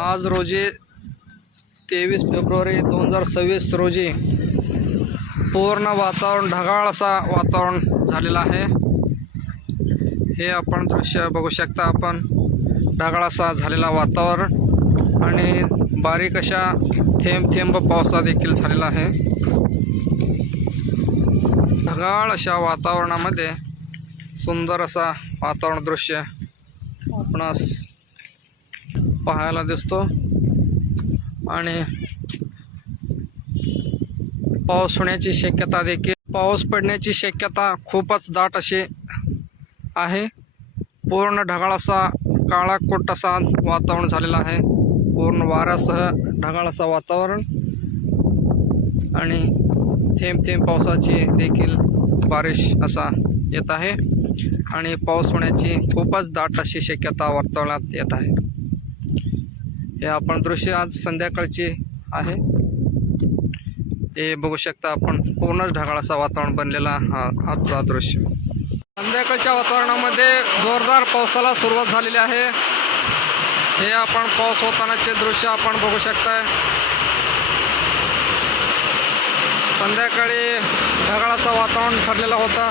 आज रोजी 23 फेब्रुवारी 2026 रोजी पूर्ण वातावरण ढगाळ असा वातावरण झालेला आहे। हे आपण दृश्य बघू शकता। आपण ढगाळ असा झालेला वातावरण आणि बारीक अशा थेंब थेंब पावसा देखील झालेला आहे। ढगाळ अशा वातावरणामध्ये सुंदर असा वातावरण दृश्य आपणास पाहायला दिसतो आणि पाऊस होण्याची शक्यता देखील पाऊस पडण्याची शक्यता खूपच दाट अशी आहे। पूर्ण ढगाळ असा काळा कोट असा वातावरण झालेला आहे। पूर्ण वाऱ्यासह ढगाळ असा वातावरण आणि थेंब थेंब पावसाची देखील बारिश असा येत आहे आणि पाऊस होण्याची खूपच दाट अशी शक्यता वर्तवण्यात येत आहे। हे आपण दृश्य आज संध्याकाळची आहे। हे बघू शकता आपण पूर्णच ढगाळ असा वातावरण बनलेला आजचा दृश्य। संध्याकाळच्या वातावरणामध्ये जोरदार पावसाला सुरुवात झालेली आहे। हे आपण पाऊस होतानाचे दृश्य आपण बघू शकताय। संध्याकाळी ढगाळ असा वातावरण ठरलेला होता,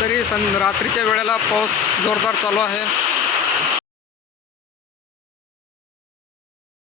तरी रात्रीच्या वेळेला पाऊस जोरदार चालू आहे।